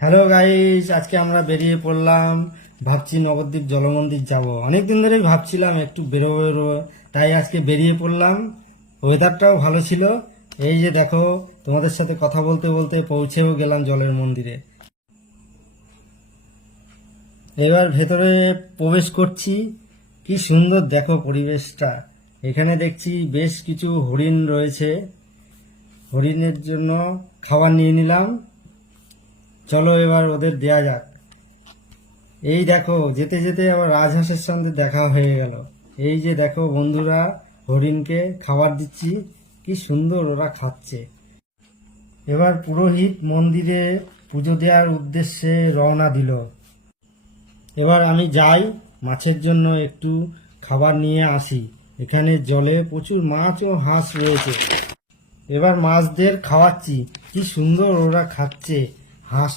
Hello guys, আজকে আমরা বেরিয়ে পড়লাম। ভাবছি নবদ্বীপ জলমন্দির যাব। অনেকদিন ধরেই ভাবছিলাম একটু বেরোবো, তাই আজকে বেরিয়ে পড়লাম। ওয়েদারটাও ভালো ছিল। এই যে দেখো, তোমাদের সাথে কথা বলতে বলতে পৌঁছেও গেলাম জলের মন্দিরে। এবার ভেতরে প্রবেশ করছি। কি সুন্দর দেখো পরিবেশটা। এখানে দেখছি বেশ কিছু হরিণ রয়েছে। হরিণের জন্য খাবার নিয়ে নিলাম। চলো এবার ওদের দেয়া যাক। এই দেখো, যেতে যেতে আবার রাজহাঁসের সঙ্গে দেখা হয়ে গেল। এই যে দেখো বন্ধুরা, হরিণকে খাবার দিচ্ছি, কি সুন্দর ওরা খাচ্ছে। এবার পুরোহিত মন্দিরে পুজো দেওয়ার উদ্দেশ্যে রওনা দিল। এবার আমি যাই, মাছের জন্য একটু খাবার নিয়ে আসি। এখানে জলে প্রচুর মাছ ও হাঁস রয়েছে। এবার মাছদের খাওয়াচ্ছি, কি সুন্দর ওরা খাচ্ছে। হাঁস